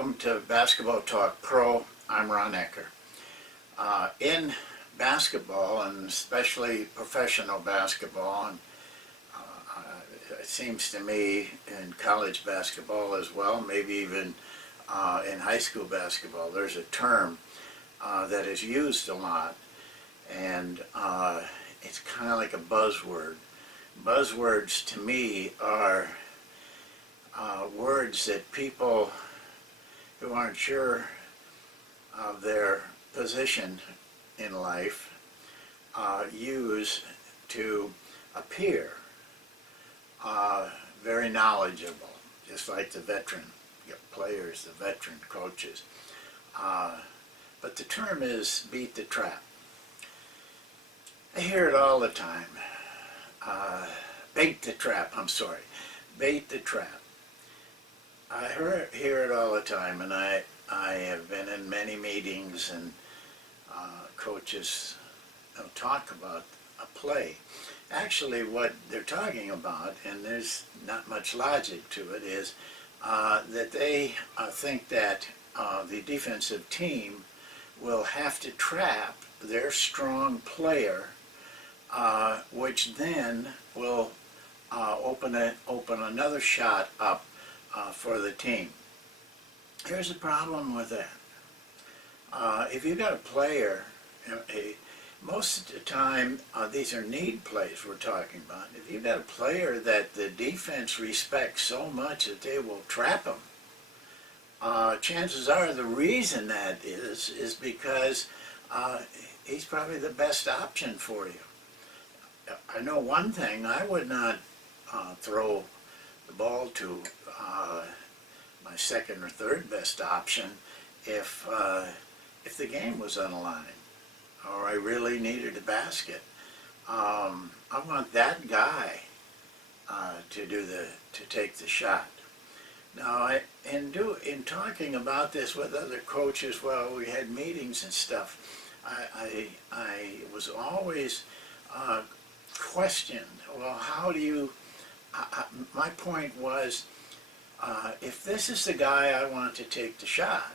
Welcome to Basketball Talk Pro. I'm Ron Ekker. In basketball, and especially professional basketball, and it seems to me in college basketball as well, maybe even in high school basketball, there's a term that is used a lot, and it's kind of like a buzzword. Buzzwords to me are words that people who aren't sure of their position in life use to appear very knowledgeable, just like the veteran players, the veteran coaches. But the term is beat the trap. I hear it all the time. Bait the trap, bait the trap. I hear it all the time, and I have been in many meetings, and coaches talk about a play. Actually, what they're talking about, and there's not much logic to it, is that they think that the defensive team will have to trap their strong player, which then will open another shot up for the team. Here's the problem with that. If you've got a player, most of the time, these are need plays we're talking about. If you've got a player that the defense respects so much that they will trap him, chances are the reason that is because he's probably the best option for you. I know one thing, I would not throw the ball to my second or third best option if the game was on the line or I really needed a basket. I want that guy to take the shot. Now, in talking about this with other coaches, well, we had meetings and stuff. I was always questioned. Well, how do you? My point was, if this is the guy I want to take the shot,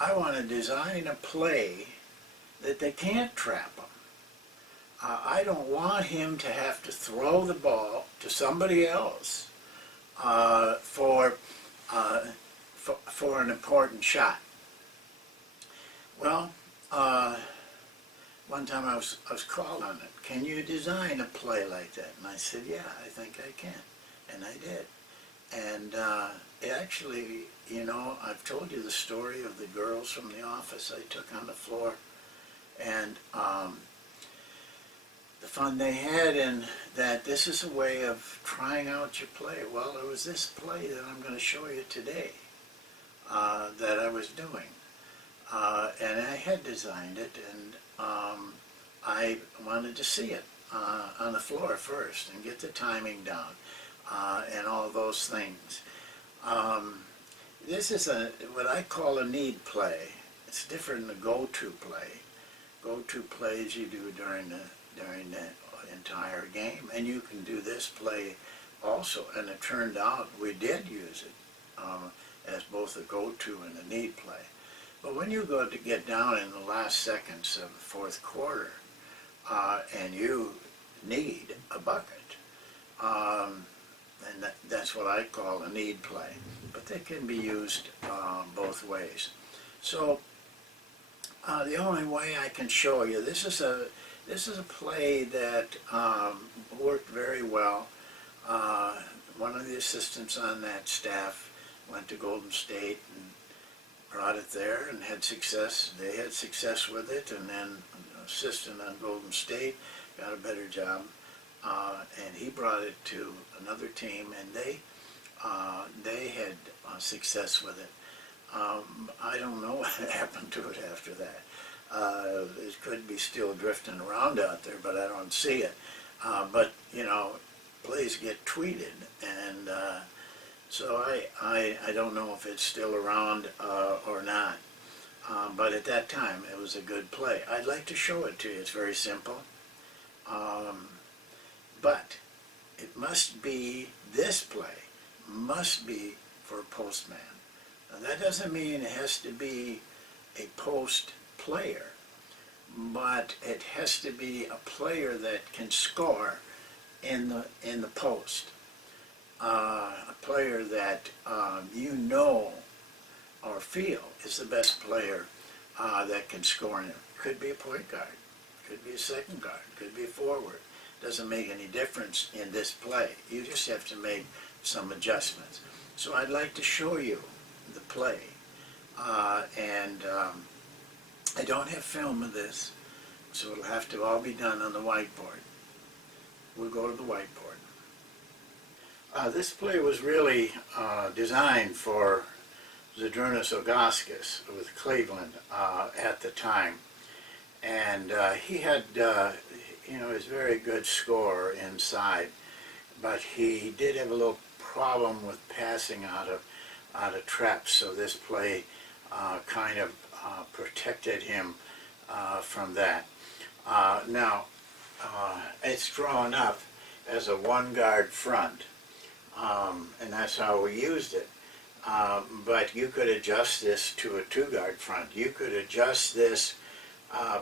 I want to design a play that they can't trap him. I don't want him to have to throw the ball to somebody else for an important shot. Well, one time I was called on it. Can you design a play like that? And I said, yeah, I think I can. And I did. And actually, I've told you the story of the girls from the office I took on the floor, and the fun they had in that this is a way of trying out your play. Well, it was this play that I'm going to show you today that I was doing. And I had designed it, and I wanted to see it on the floor first and get the timing down and all those things. This is what I call a need play. It's different than a go-to play. Go-to plays you do during the entire game, and you can do this play also. And it turned out we did use it as both a go-to and a need play. But when you go to get down in the last seconds of the fourth quarter and you need a bucket, and that's what I call a need play. But they can be used both ways. So the only way I can show you, this is a play that worked very well. One of the assistants on that staff went to Golden State and brought it there and had success. They had success with it, and then an assistant on Golden State got a better job, and he brought it to another team, and they had success with it. I don't know what happened to it after that. It could be still drifting around out there, but I don't see it. But plays get tweeted, and so I don't know if it's still around or not. But at that time, it was a good play. I'd like to show it to you. It's very simple. But it must be, this play must be for a postman. Now, that doesn't mean it has to be a post player, but it has to be a player that can score in the post. A player that you know or feel is the best player that can score in it. Could be a point guard, could be a second guard, could be a forward. Doesn't make any difference in this play. You just have to make some adjustments. So I'd like to show you the play. I don't have film of this, so it'll have to all be done on the whiteboard. We'll go to the whiteboard. This play was really designed for Zydrunas Ilgauskas with Cleveland at the time. And he had, his very good score inside, but he did have a little problem with passing out of traps, so this play kind of protected him from that. Now, it's drawn up as a one-guard front, and that's how we used it. But you could adjust this to a two-guard front. You could adjust this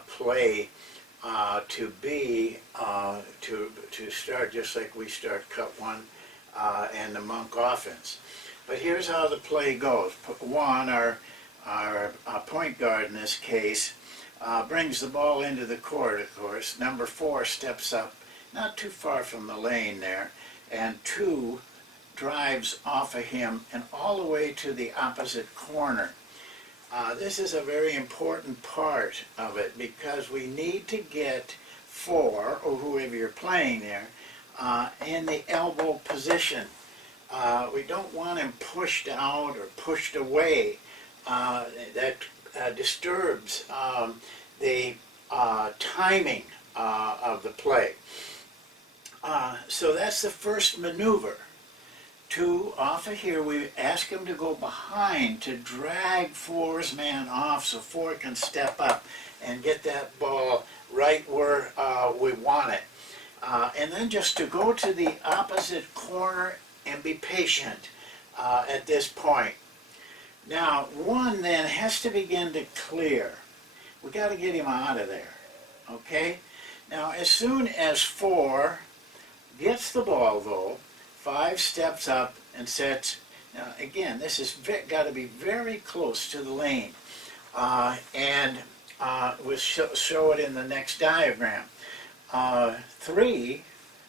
play to be to start just like we start cut one and the monk offense. But here's how the play goes. One, our point guard in this case brings the ball into the court, of course. Number 4 steps up not too far from the lane there, and 2 drives off of him and all the way to the opposite corner. This is a very important part of it because we need to get 4, or whoever you're playing there, in the elbow position. We don't want him pushed out or pushed away. That disturbs the timing of the play. So that's the first maneuver. 2, off of here, we ask him to go behind to drag 4's man off so 4 can step up and get that ball right where we want it. And then just to go to the opposite corner and be patient at this point. Now, 1 then has to begin to clear. We got to get him out of there, okay? Now, as soon as 4 gets the ball, though, 5 steps up and sets. Now, again, this has got to be very close to the lane. We'll show it in the next diagram. 3,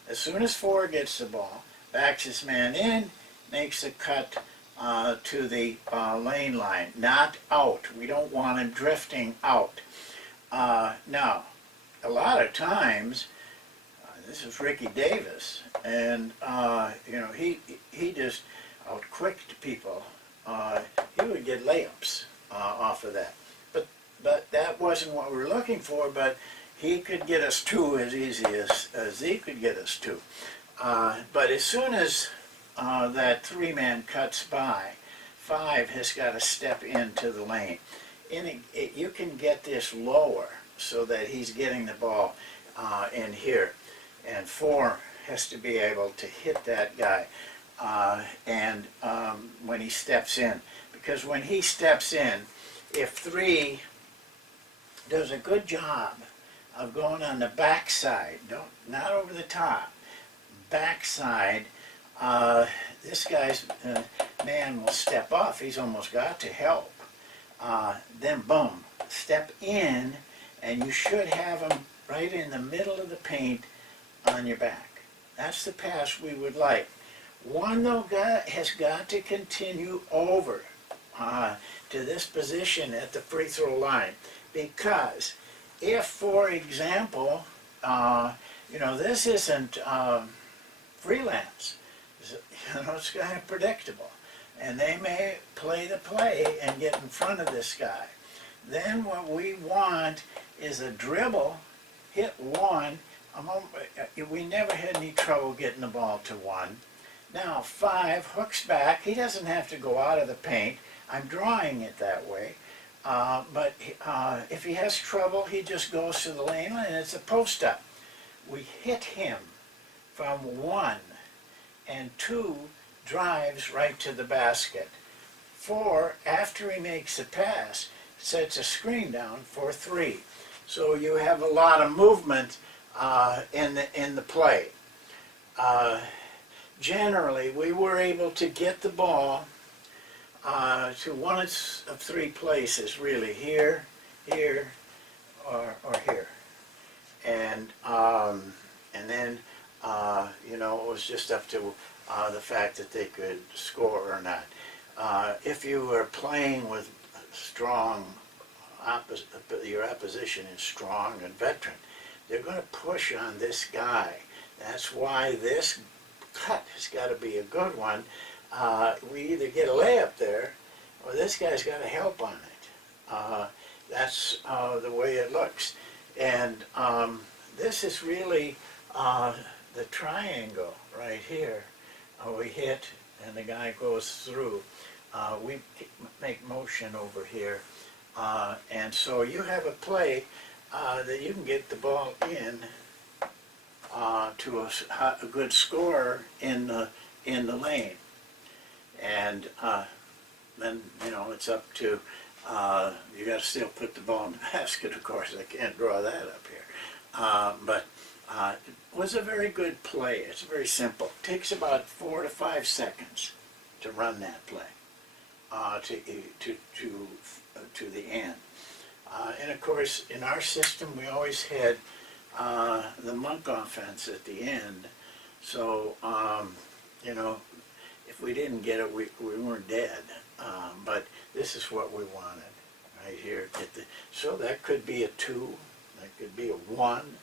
as soon as 4 gets the ball, backs his man in, makes a cut to the lane line, not out. We don't want him drifting out. Now, a lot of times, this is Ricky Davis, and he just outquicked people. He would get layups off of that. But that wasn't what we were looking for, but he could get us 2 as easy as he could get us 2. But as soon as that 3-man cuts by, 5 has got to step into the lane. You can get this lower so that he's getting the ball in here. And 4 has to be able to hit that guy when he steps in. Because when he steps in, if 3 does a good job of going on the backside, not over the top, backside, this guy's man will step off. He's almost got to help. Then boom, step in, and you should have him right in the middle of the paint on your back. That's the pass we would like. 1, though, has got to continue over to this position at the free throw line, because if, for example, this isn't freelance, it's kind of predictable, and they may play the play and get in front of this guy. Then what we want is a dribble, hit 1. We never had any trouble getting the ball to 1. Now 5 hooks back. He doesn't have to go out of the paint. I'm drawing it that way. But if he has trouble, he just goes to the lane and it's a post-up. We hit him from 1, and 2 drives right to the basket. 4, after he makes the pass, sets a screen down for 3. So you have a lot of movement in the play. Generally, we were able to get the ball to one of 3 places, really, here, here, or here. And then, you know, it was just up to the fact that they could score or not. If you were playing with strong, your opposition is strong and veteran, they're going to push on this guy. That's why this cut has got to be a good one. We either get a layup there, or this guy's got to help on it. That's the way it looks. And this is really the triangle right here. We hit, and the guy goes through. We make motion over here. And so you have a play that you can get the ball in to a good scorer in the lane. And then, you know, it's up to, you got to still put the ball in the basket, of course. I can't draw that up here. But it was a very good play. It's very simple. It takes about 4 to 5 seconds to run that play to the end. And of course, in our system, we always had the monk offense at the end. So, you know, if we didn't get it, we weren't dead. But this is what we wanted right here. So that could be a 2, that could be a 1.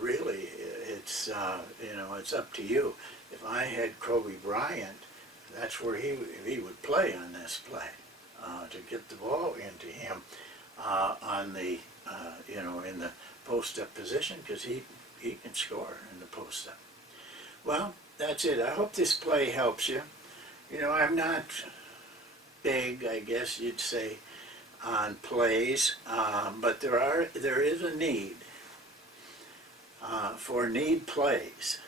Really, it's, you know, it's up to you. If I had Kobe Bryant, that's where he would play on this play, to get the ball into him on the, you know, in the post-up position, because he can score in the post-up. Well, that's it. I hope this play helps you. You know, I'm not big, I guess you'd say, on plays, but there is a need for need plays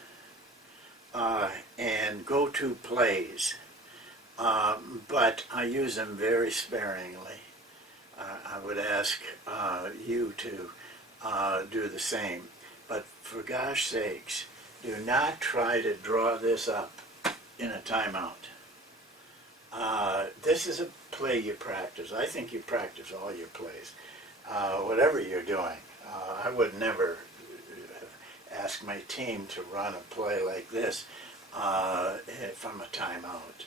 and go-to plays, but I use them very sparingly. I would ask you to do the same. But for gosh sakes, do not try to draw this up in a timeout. This is a play you practice. I think you practice all your plays, whatever you're doing. I would never ask my team to run a play like this from a timeout.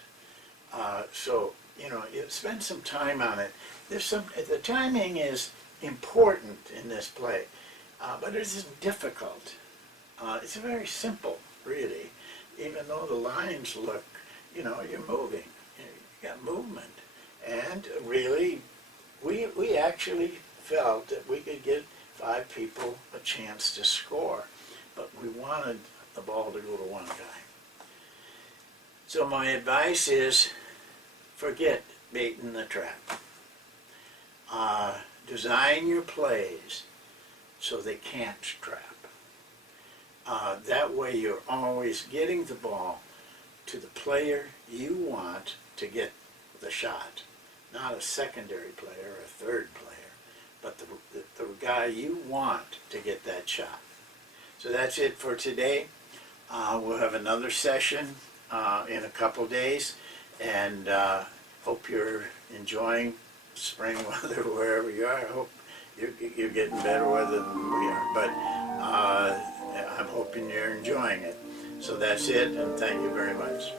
So, you know, you spend some time on it. The timing is important in this play, but it isn't difficult. It's very simple, really, even though the lines look, you know, you're moving. You got movement. And really, we actually felt that we could get 5 people a chance to score, but we wanted the ball to go to one guy. So my advice is, forget baiting the trap. Design your plays so they can't trap. That way you're always getting the ball to the player you want to get the shot. Not a secondary player, a third player, but the guy you want to get that shot. So that's it for today. We'll have another session in a couple days, and hope you're enjoying spring weather wherever you are. I hope you're getting better weather than we are, but I'm hoping you're enjoying it. So that's it, and thank you very much.